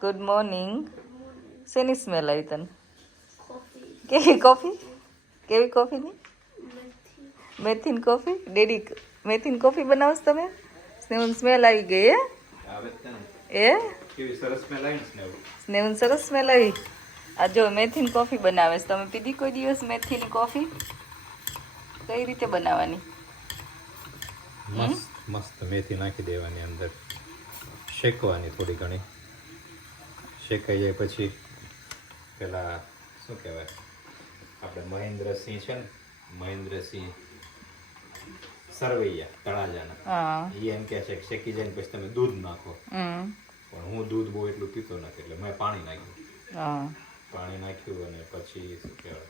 Good morning. શેની smell આવી તને? કેવી કોફી? કેવી કોફીની? મેથીન કોફી. ડેડી મેથીન કોફી બનાવશ તમે? સ્મેલ આવી ગઈ એ કેવી સરસ સ્મેલ આવી સ્નેહન સરસ સ્મેલ આવી. આ જો મેથીન કોફી બનાવે છે. તમે પીધી કોઈ દિવસ મેથીની કોફી? કઈ રીતે બનાવવાની? મસ્ત મસ્ત મેથી નાખી દેવાની અંદર, શેકવાની થોડી ઘણી. શેકાઈ જાય પછી પેલા શું કહેવાય, આપણે મહેન્દ્રસિંહ છે ને, મહેન્દ્રસિંહ સરવૈયા તળાજાના, એ એમ કે છે કે શેકી જાય ને પછી તમે દૂધ નાખો. પણ હું દૂધ બહુ એટલું પીતો નથી એટલે મેં પાણી નાખ્યું. પાણી નાખ્યું અને પછી શું કહેવાય,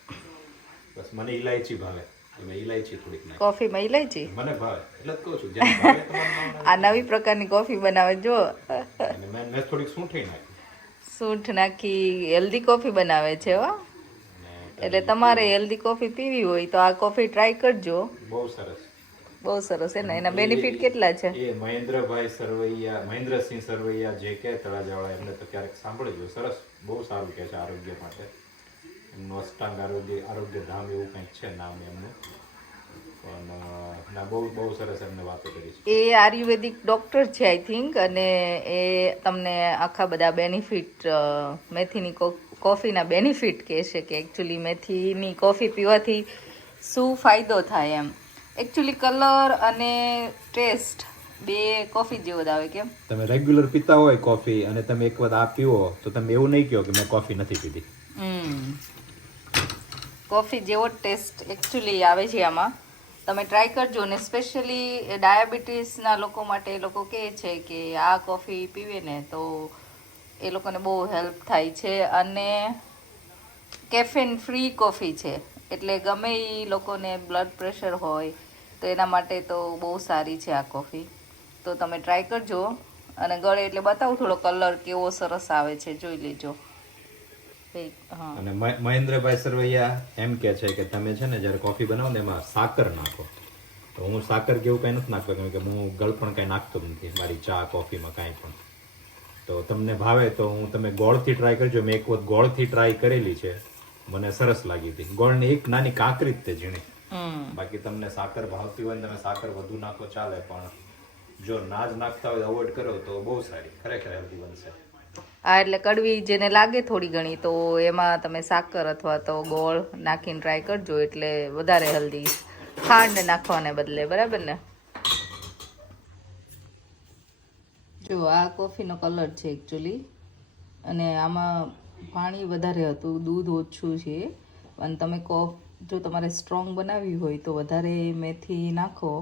બસ મને ઇલાયચી ભાવે, મેં ઇલાયચી થોડીક નાખી. કોફીમાં ઇલાયચી મને ભાવે એટલે જ કહું છું, જેને ભાવે તમારે આ નવી પ્રકારની કોફી બનાવે જો. અને મેં થોડીક સૂંઠી નાખી. સૂંઠ નાખી હેલ્ધી કોફી બનાવે છે હો. એટલે તમારે હેલ્ધી કોફી પીવી હોય તો આ કોફી ટ્રાય કરજો. બહુ સરસ, બહુ સરસ છે ને. એના બેનિફિટ કેટલા છે? એ મહેન્દ્રભાઈ સરવૈયા, મહેન્દ્રસિંહ સરવૈયા જે કે તળાજાવાળા, એમને તો ક્યારેક સાંભળજો. સરસ, બહુ સારું કે છે આરોગ્ય માટે. એમનું અષ્ટાંગ આરોગ્ય ધામ એવું કંઈક છે નામ એમનું. પણ ના, બહુ બહુ સરસ એમને વાતો કરી છે. એ આયુર્વેદિક ડોક્ટર છે આઈ થિંક, અને એ તમને આખા બધા બેનિફિટ, મેથીની કોફીના બેનિફિટ કહે છે કે એકચ્યુઅલી મેથીની કોફી પીવાથી શું ફાયદો થાય એમ. એકચ્યુઅલી કલર અને ટેસ્ટ બે કોફી જેવો જ આવે. કેમ તમે રેગ્યુલર પીતા હોય કોફી અને તમે એક વખત આ પીવો તો તમે એવું નહીં કહો કે મેં કોફી નથી પીધી. કોફી જેવો ટેસ્ટ એકચ્યુઅલી આવે છે આમાં. તમે ટ્રાય કરજો. ને સ્પેશિયલી ડાયાબિટીસના લોકો માટે એ લોકો કહે છે કે આ કોફી પીવે ને તો એ લોકોને બહુ હેલ્પ થાય છે. અને કેફીન ફ્રી કોફી છે એટલે ગમે એ લોકોને બ્લડ પ્રેશર હોય તો એના માટે તો બહુ સારી છે આ કોફી. તો તમે ટ્રાય કરજો. અને ગળે એટલે બતાવું થોડો કલર કેવો સરસ આવે છે, જોઈ લેજો. અને મહેન્દ્રભાઈ સરવૈયા એમ કે છે કે તમે છે ને જ્યારે કોફી બનાવો ને એમાં સાકર નાખો. તો હું સાકર કેવું કંઈ નથી નાખતો, કેમ કે હું ગળપણ કંઈ નાખતો નથી મારી ચા કોફીમાં કાંઈ પણ. તો તમને ભાવે તો તમે ગોળથી ટ્રાય કરજો. મેં એક વખત ગોળથી ટ્રાય કરેલી છે, મને સરસ લાગી હતી. ગોળની એક નાની કાંકરી જ તે ઝીણી. બાકી તમને સાકર ભાવતી હોય ને તમે સાકર વધુ નાખો ચાલે, પણ જો ના જ નાખતા હોય અવોઇડ કરો તો બહુ સારી, ખરેખર હેલ્ધી બનશે. હા, એટલે કડવી જેને લાગે થોડી ઘણી તો એમાં તમે સાકર અથવા તો ગોળ નાખીને ટ્રાય કરજો, એટલે વધારે હેલ્ધી. ખાંડ નાખવાને બદલે, બરાબર ને? જો આ કોફીનો કલર છે એકચ્યુઅલી, અને આમાં પાણી વધારે હતું, દૂધ ઓછું છે. અને તમે જો તમારે સ્ટ્રોંગ બનાવવી હોય તો વધારે મેથી નાખો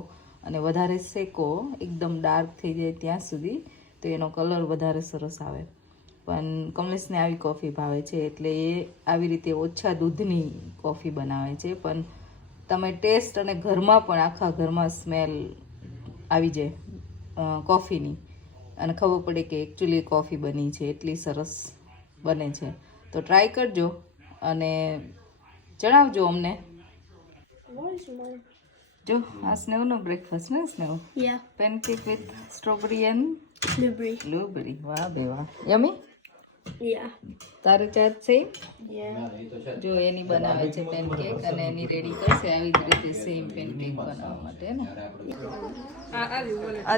અને વધારે શેકો, એકદમ ડાર્ક થઈ જાય ત્યાં સુધી, તો એનો કલર વધારે સરસ આવે. પણ કમલેશને આવી કોફી ભાવે છે એટલે એ આવી રીતે ઓછા દૂધની કોફી બનાવે છે. પણ તમે ટેસ્ટ અને ઘરમાં પણ આખા ઘરમાં સ્મેલ આવી જાય કોફીની, અને ખબર પડે કે એકચ્યુઅલી કોફી બની છે. એટલી સરસ બને છે. તો ટ્રાય કરજો અને જણાવજો અમને. જો આ સ્નેહનું બ્રેકફાસ્ટ ને સ્નેહ? Pancake with strawberry and blueberry. વાહ બે વાહ, યમી. તારે ચાર્જ છે? જો એની બનાવે છે પેનકેક અને એની રેડી કરશે આવી જ રીતે સેમ પેનકેક બનાવવા માટે ને.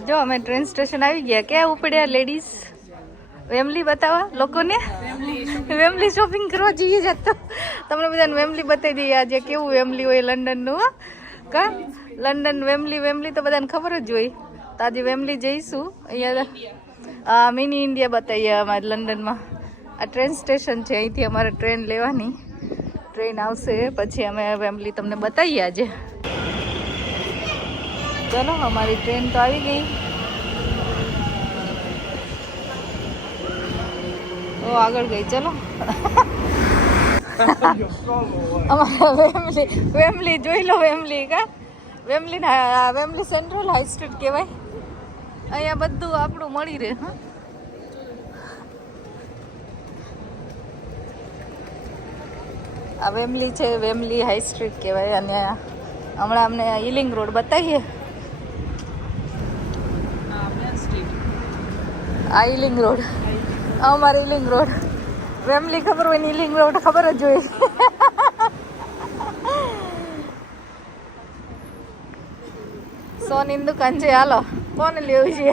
જો અમે ટ્રેન સ્ટેશન આવી ગયા. ક્યાં ઉપડ્યા લેડીઝ? વેમલી બતાવવા લોકોને. વેમલી શોપિંગ કરવા જઈએ જ તો તમને બધાને વેમલી બતાવી દઈએ આજે કેવું વેમલી હોય લંડનનું. કા લંડન વેમલી તો બધાને ખબર જ હોય. તો આજે વેમલી જઈશું. અહીંયા મિની ઇન્ડિયા બતાવીએ અમારે લંડનમાં. આ ટ્રેન સ્ટેશન છે, અહીંથી અમારે ટ્રેન લેવાની. ટ્રેન આવશે પછી અમે વેમલી તમને બતાવીએ આજે. ચલો, અમારી ટ્રેન તો આવી ગઈ. ઓ આગળ ગઈ. ચલો અમારા વેમલી જોઈ લો. વેમલી કા વેમલી સેન્ટ્રલ હાઈ સ્ટ્રીટ કહેવાય. અહીંયા બધું આપણું મળી રહે. હા, આ વેમલી છે, વેમલી હાઈ સ્ટ્રીટ કહેવાય. અને હમણાં અમને ઈલિંગ રોડ બતાવીએ. આ ઈલિંગ રોડ અમારે લિંગ રોડ વેમલી ખબર હોય ને લિંગ રોડ ખબર જ જોઈએ. સોની દુકાન છે, હાલો કોને લેવું છે?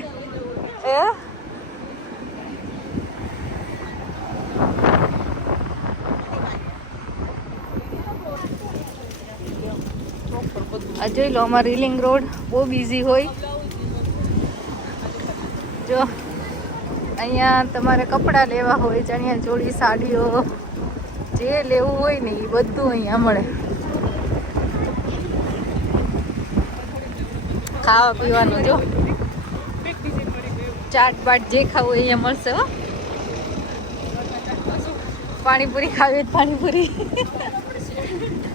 આ જોઈ લો અમારી રિલિંગ રોડ બહુ બિઝી હોય. જો અહીંયા તમારે કપડાં લેવા હોય, ચણિયા ચોળી, સાડીઓ, જે લેવું હોય ને એ બધું અહીંયા મળે. ખાવા પીવાનું જો ચાટ બાટ જે ખાવું અહીંયા મળશે. હો પાણીપુરી ખાવી પાણીપુરી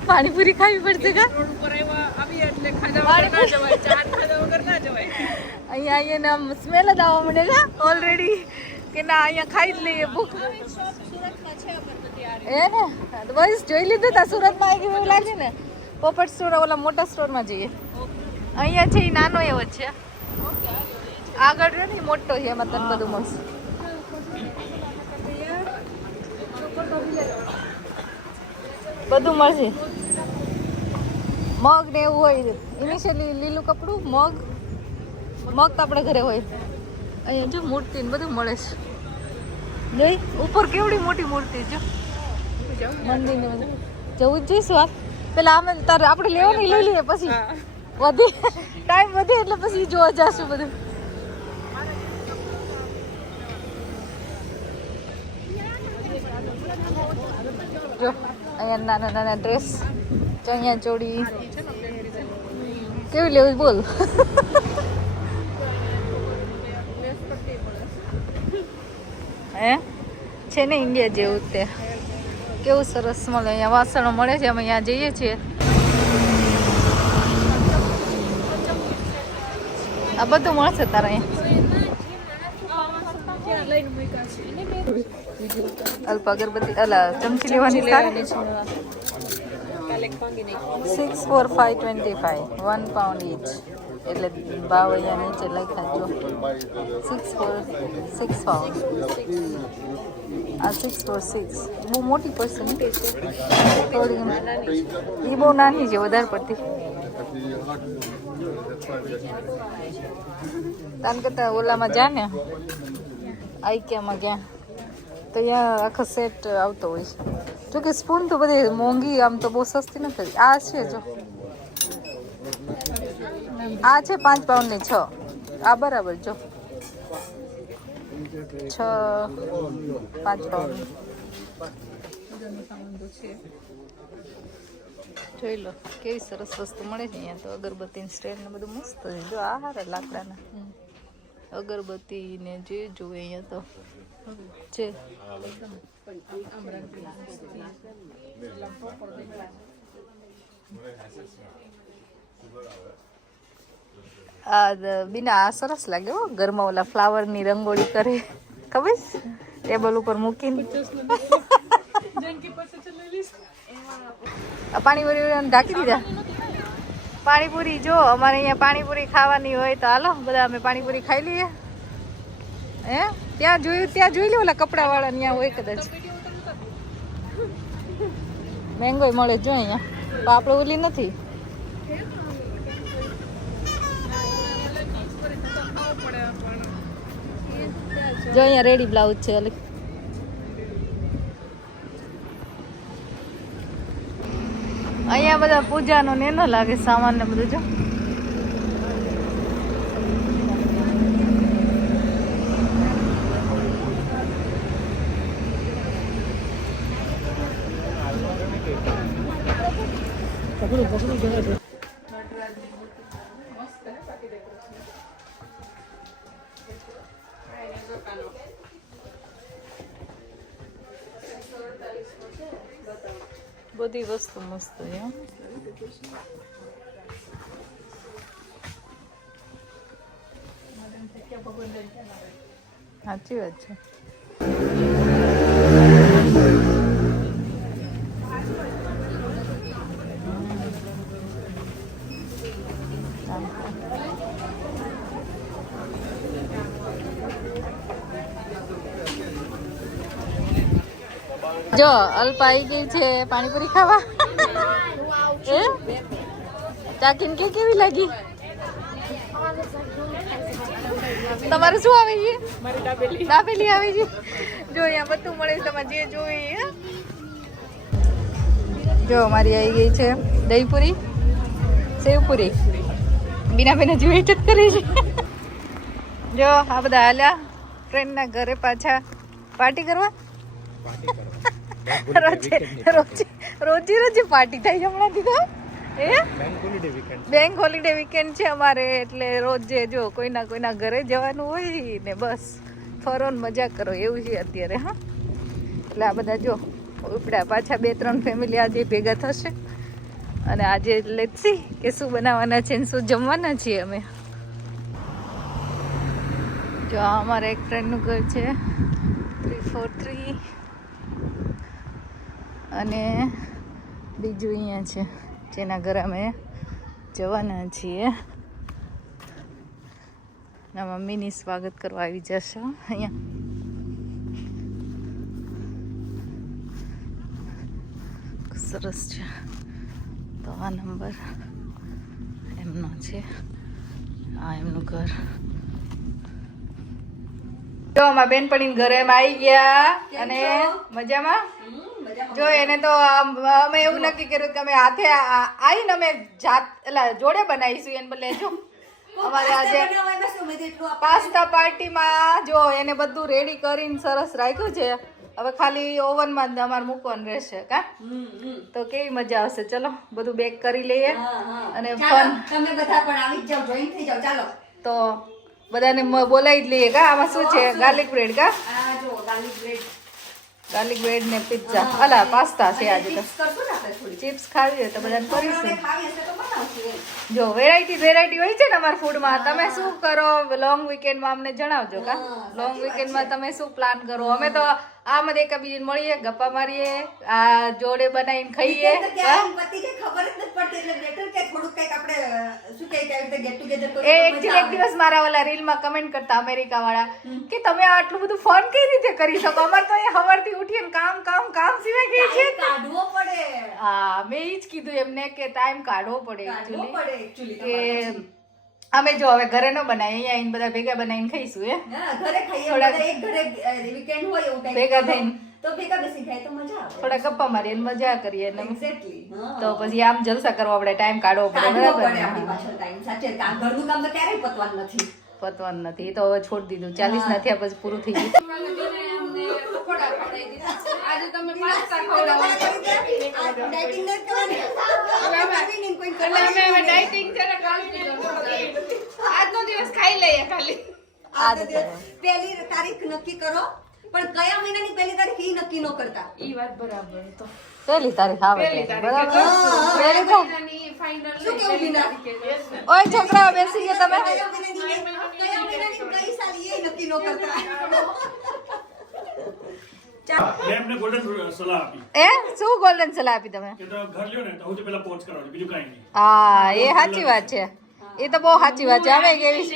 પાણીપુરી ખાવી પડશે કા? અહીંયા સ્મેલ જ આવવા મળે કા ઓલરેડી કે ના અહીંયા ખાઈ જ લઈએ ભૂખ. એ ને બસ જોઈ લીધું તા સુરતમાં આવી એવું લાગે ને. પોપટ સ્ટોર ઓલા મોટા સ્ટોરમાં જઈએ. અહીંયા છે એ નાનો એવો જ છે, આગળ રહ્યો ને મોટો છે, એમાં તને બધું મળશે. બધું મળશે. મગ ને એવું હોય, ઇનિશિયલી લીલું કપડું, મગ તો આપણે ઘરે હોય. અહીંયા જો મૂર્તિ ને બધું મળે છે. જોઈ ઉપર કેવડી મોટી મૂર્તિ જો મંદિર ને બધું. જવું જ જઈશું આ પેલા અમે તારે આપણે લેવાની લઈ લઈએ, પછી વધી ટાઈમ વધે એટલે પછી જોવા જશું બધું. જો અહીંયા નાના નાના ડ્રેસ, ચણિયા ચોળી કેવી લેવું બોલ. હે છે ને ઇન્ડિયા જેવું તે કેવું સરસ મળે. અહીંયા વાસણો મળે છે, અમે અહીંયા જઈએ છીએ. આ બધું મળશે તારે અહીંયા. અલ્પ અગરબત્તી અલા ચમચી લેવાની સારી 6 4 5 25 1 pound each. એટલે ભાવ અહીંયા નીચે લખ્યા જો 6 4 6 pound. આ 6 4 6 બહુ મોટી પડશે ને થોડી. એ બહુ નાની છે વધારે પડતી. તાન કરતા ઓલામાં જા ને આઈક્યામાં ગયા તો અહીંયા આખો સેટ આવતો હોય છે. જોકે સ્પૂન તો બધી મોંઘી, આમ તો બહુ સસ્તી નથી. આ છે જો આ છે 5 પાઉન્ડની 6. આ બરાબર જો 6 5 પાઉન્ડ જોઈ લો કેવી સરસ વસ્તુ મળે છે અહીંયા તો. અગરબત્તી સ્ટેન્ડ ને બધું મસ્ત છે જો. આ હારા લાકડાના અગરબત્તી ને જે જોવે અહીંયા તો છે. બીના આ સરસ લાગે હો. ઘરમાં ઓલા ફ્લાવર ની રંગોળી કરે ખબર ટેબલ ઉપર મૂકીને. પાણીપુરી ઢાંકી દીધા. પાણીપુરી જો અમારે અહીંયા પાણીપુરી ખાવાની હોય તો હાલો બધા અમે પાણીપુરી ખાઈ લઈએ. હે ત્યાં જોઈ લે ઓલા કપડા વાળા ત્યાં હોય કદાચ. મેંગો મળે જો અહીંયા, આપણે ઓલી નથી. જો અહીંયા રેડી બ્લાઉઝ છે. અહીંયા બધા પૂજાનો ને ન લાગે સામાન ને બધું જો. બધી વસ્તુ મસ્ત છે. સાચી વાત છે. જો અલ્પા આવી ગઈ છે પાણીપુરી ખાવા. એ ચાકીને કેવી લાગી? તમારે શું આવે છે? દાબેલી આવે છે. જો અહીંયા બધું મળે છે, તમારે જે જોઈએ. જો અમારી આવી ગઈ છે દહીપુરી, સેવપુરી. બીના બેને જોઈ જ કરી છે. જો આ બધા હાલ્યા ફ્રેન્ડના ઘરે પાછા પાર્ટી કરવા. રોજે પાર્ટી થાય છે હમણાંથી તો. એ બેંક હોલિડે વીકેન્ડ છે અમારે, એટલે રોજે જો કોઈના ઘરે જવાનું હોય ને બસ ફરો ને મજા કરો એવું છે અત્યારે. હા, એટલે આ બધા જો ઉપડા પાછા 2-3 ફેમિલી આજે ભેગા થશે અને આજે લેટ્સી કે શું બનાવવાના છે ને શું જમવાના છીએ અમે. જો આ અમારા એક ફ્રેન્ડનું ઘર છે 343 અને બીજું અહીંયા છે જેના ઘરે અમે જવાના છીએ. ના મમ્મીની સ્વાગત કરવા આવી જશે અહીંયા. સરસ છે. તો આ નંબર એમનો છે, આ એમનું ઘર. જો અમારા બેનપણીને ઘરે એમ આવી ગયા અને મજામાં. જો એને તો અમે એવું નક્કી કર્યું કે અમે હાથે આવીને અમે જોડે બનાવીશું એને બદલે. જો અમારે આજે પાસ્તા પાર્ટીમાં જો એને બધું રેડી કરીને સરસ રાખ્યું છે. હવે ખાલી ઓવનમાં જ અમારે મૂકવાનું રહેશે. કા તો કેવી મજા આવશે. ચલો બધું બેક કરી લઈએ અને ફન તમે બધા પણ આવી જ જાવ, જોઈન થઈ જાવ. ચાલો તો બધાને બોલાવી જ લઈએ. કા આમાં શું છે? Garlic bread. કા આ જો ગાર્લિક બ્રેડ ને પિઝા. અલા પાસ્તા છે આજે તો. કરશું ને આપણે થોડી ચિપ્સ ખાવી હોય તો બધાને કરીશું. ખાવી હશે તો બનાવશું. જો વેરાયટી હોય છે ને અમારા ફૂડમાં. તમે શું કરો લોંગ વીકેન્ડમાં અમને જણાવજો. કા લોંગ વીકેન્ડમાં તમે શું પ્લાન કરો? અમે તો આમ જ એકબીજાને મળીએ, ગપ્પા મારીએ, આ જોડે બનાવીને ખાઈએ. પતિ કે ખબર જ નથી પડતી, એટલે બેટર કે થોડુંક કઈક આપણે શું કહે કે ગેટ ટુગેધર એ એકચ્યુઅલી એક દિવસ મારા ઓલા રીલમાં કમેન્ટ કરતા અમેરિકા વાળા કે તમે આટલું બધું ફન કઈ રીતે કરી શકો? અમારે તો અહીંયા સવારથી ઉઠીને કામ સિવાય કઈ છે કાઢવો પડે. હા, મેં ઈ જ કીધું એમને કે ટાઈમ કાઢવો પડે એકચ્યુઅલી કે અમે જો હવે ઘરે ન બનાવીએ, અહીંયા આવીને બધા ભેગા બનાવીને ખાઈશું. ઘરે ખાઈએ, બધા એક ઘરે વીકેન્ડ હોય એવું કઈ ભેગા થઈને તો ભેગા બેસી ખાય તો મજા આવે. થોડા ગપ્પા મારીએ મજા કરીએ ને એક્ઝેક્ટલી. તો પછી આમ જલસા કરવા આપણે ટાઈમ કાઢવો પડે. બરાબર ને? આપણી પાછળ ટાઈમ સાચે ઘરનું કામ તો ક્યારેય પતવાનું નથી. પતવાનું નથી. એ તો હવે છોડી દીધું. 40 ના થયા પછી પૂરું થઈ ગયું. આજે તમે પાસ્તા ખવડાવો. ડાયટિંગ નથી કરવાની. અમે હવે ડાયટિંગ છે ને કાલથી આજનો દિવસ ખાઈ લઈએ ખાલી. પહેલી તારીખ નક્કી કરો, પણ કયા મહિનાની પહેલી તારીખ ઈ નક્કી ન કરતા. ઈ વાત બરાબર. તો પહેલી તારીખ આવે છે. બરાબર. Very good. ફાઇનલ શું કેવું બીના? ઓય છોકરાઓ બેસી ગયા તમે. કયા મહિનાની કઈ સાલી એ નક્કી ન કરતા. મેમને ગોલ્ડન સલાહ આપી એ શું ગોલ્ડન સલાહ આપી તમે? કે તો ઘર લ્યો ને તો સૌથી પહેલા પોચ કરાવજો, બીજું કાંઈ નહીં. હા, એ સાચી વાત છે. એ તો બહુ સાચી વાત છે. અમે કેવી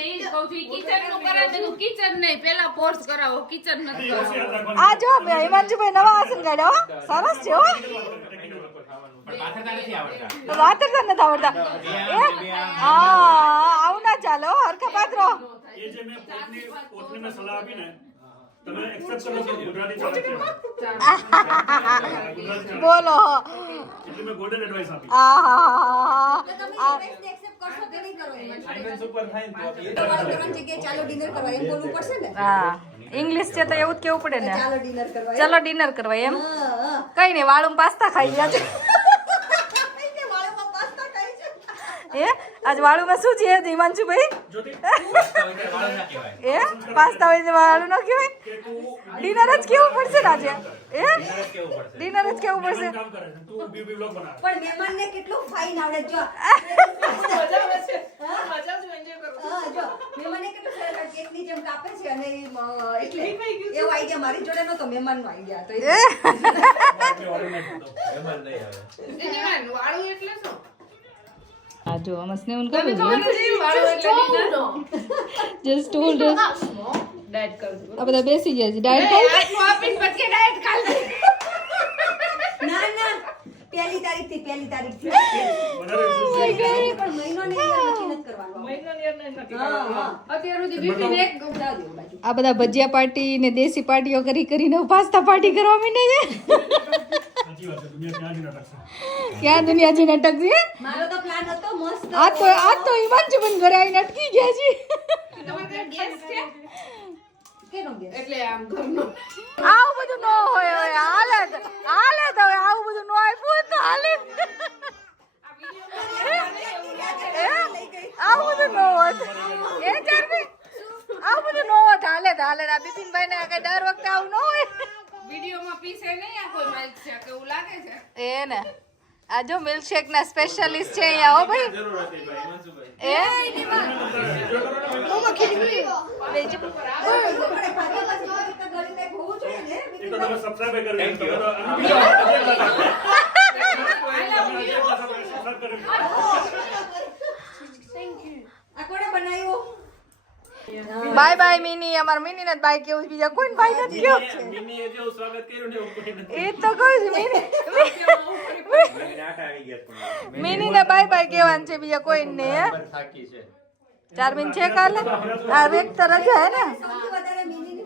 કિચન નું કરાવી દીધું. કિચન નહીં, પેલા પોર્સ કરાવો, કિચન નથી કરાવો. યાદ રાખવાનું. આ જો હિમાંશુભાઈ નવા આસન કાઢ્યા હો. સરસ છે હો. વાતરતા નથી આવડતા. આવું ના ચાલો. હરખા પાત્રો. એ જે મેં પોતની મેં સલાહ આપી ને, તમે એક્સેપ્ટ કરો કે ગુજરાતી ચાલે છે. બોલો. એટલે મેં ગોલ્ડન એડવાઇસ આપી. આહા. એક્સેપ્ટ કરશો કે નહીં કરો? કરવાની જગ્યાએ ચાલો ડિનર કરવા એમ બોલવું પડશે ને. હા, ઇંગ્લિશ છે તો એવું જ કેવું પડે ને. ચાલો ડિનર કરવા. ચલો ડિનર કરવા એમ. કઈ નહીં, વાળું પાસ્તા ખાઈ ગયા છે. વાળામાં પાસ્તા ખાય છે. એ આજ વાળુમાં શું છે હિમાંશુભાઈ? એ પાસ્તા હોય વાળું ન કહેવાય. ડિનર જ કેવું પડશે ને આજે. એ ડિનર જ કેવું પડશે. કામ કરે છે તું બ્યુટી બ્લોગ બનાવે. પણ મહેમાનને કેટલું ફાઇન આવડે જો. જો મહેમાનને કેટલું સરસ કેકની જેમ કાપે છે અને એટલે એવો આઈડિયા મારી જોડે નતો, મહેમાનનો આઈડિયા તો વાળું એટલે શું? આ જો આમાં સ્નેહન કરું છું. જસ્ટ ટોલ્ડ ડાયટ કરું છું. આ બધા બેસી ગયા છે. ડાયટ આટલું આપીને પછી ડાયટ ખાલી. તારીખથી. વધારે પણ મહિનો ને યાર નક્કી નથી કરવાનો. હા. અત્યાર સુધી બીપી ને એક જવા દો બાજુ. આ બધા ભજીયા પાર્ટી ને દેશી પાર્ટીઓ કરીને પાસ્તા પાર્ટી કરવા માંડે છે સાચી વાત છે દુનિયા ત્યાં જ નાટક છે ક્યાં દુનિયાજી નાટક છે મારો તો પ્લાન હતો મસ્ત. આજ તો હિમાંશુબેન ઘરે આવીને અટકી ગયા છે તમારે ત્યાં ગેસ છે કેનો ગેસ? એટલે આમ ઘરનો આવું બધું ન હોય હવે હાલે તો હવે આવું બધું ન આપ્યું તો હાલે આવું બધું ન હોત એ ચારમી આવું બધું ન હોત હાલે તો હાલે આ બિપિનભાઈ ને કઈ દર વખતે આવું ન હોય વિડીયોમાં પીસે નહીં આ કોઈ માઇક છે કે એવું લાગે છે એ ને આ જો મિલ્કશેક ના સ્પેશિયાલિસ્ટ છે અહીંયા હો ભાઈ એ આપણે ખાધા પછી તો એક ગળી કંઈક હોવું જોઈએ ને. એ તો તમે સબસ્ક્રાઇબ કરી તમે તો આ કોણે બનાવ્યું? બાય બાય મિની અમાર મિની ને બાય કેવું છે, બીજા કોઈ બાય નથી કયો મિનીએ જેવું સ્વાગત કર્યું ને એવું કોઈ નથી. એ તો કહું છું મિની ને બાય બાય કહેવાનું છે બીજા કોઈ ને થાકી છે ચારમીન છે કાલે આ વેક તો રજા હે ને સૌથી વધારે મિનીની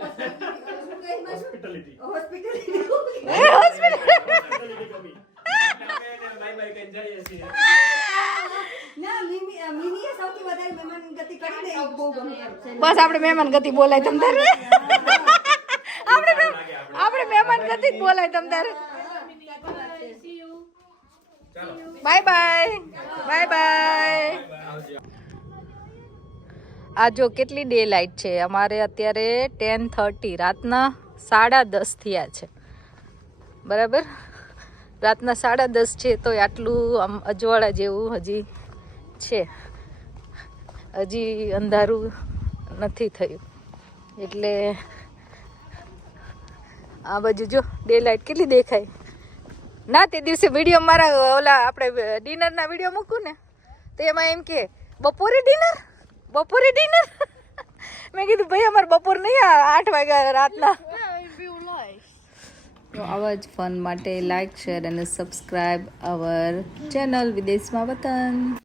હોસ્પિટાલિટી હોસ્પિટલ. એ હોસ્પિટલ બાય બાય કઈ જઈએ છીએ ના મિનીએ સૌથી વધારે મહેમાન ગતિ કરી દે બહુ ગમે છે. બસ આપણે મહેમાન ગતિ બોલાય તમ તારે આપણે મહેમાન ગતિ જ બોલાય તમ તારે બાય બાય બાય બાય આ જો કેટલી ડે લાઇટ છે અમારે અત્યારે 10:30 રાતના 10:30 થયા છે બરાબર રાતના 10:30 છે તો આટલું આમ અજવાળા જેવું હજી છે હજી અંધારું નથી થયું એટલે આ બાજુ જો ડે લાઇટ કેટલી દેખાય ના તે દિવસે વિડીયો મારા ઓલા આપણે ડિનરના વિડીયો મૂકું ને તો એમાં એમ કે બપોરે ડિનર મેં કીધું ભાઈ અમારે બપોર નહીં 8 વાગ્યા રાતના તો આવા જ ફન માટે લાઈક શેર અને સબસ્ક્રાઈબ અવર ચેનલ વિદેશમાં વતન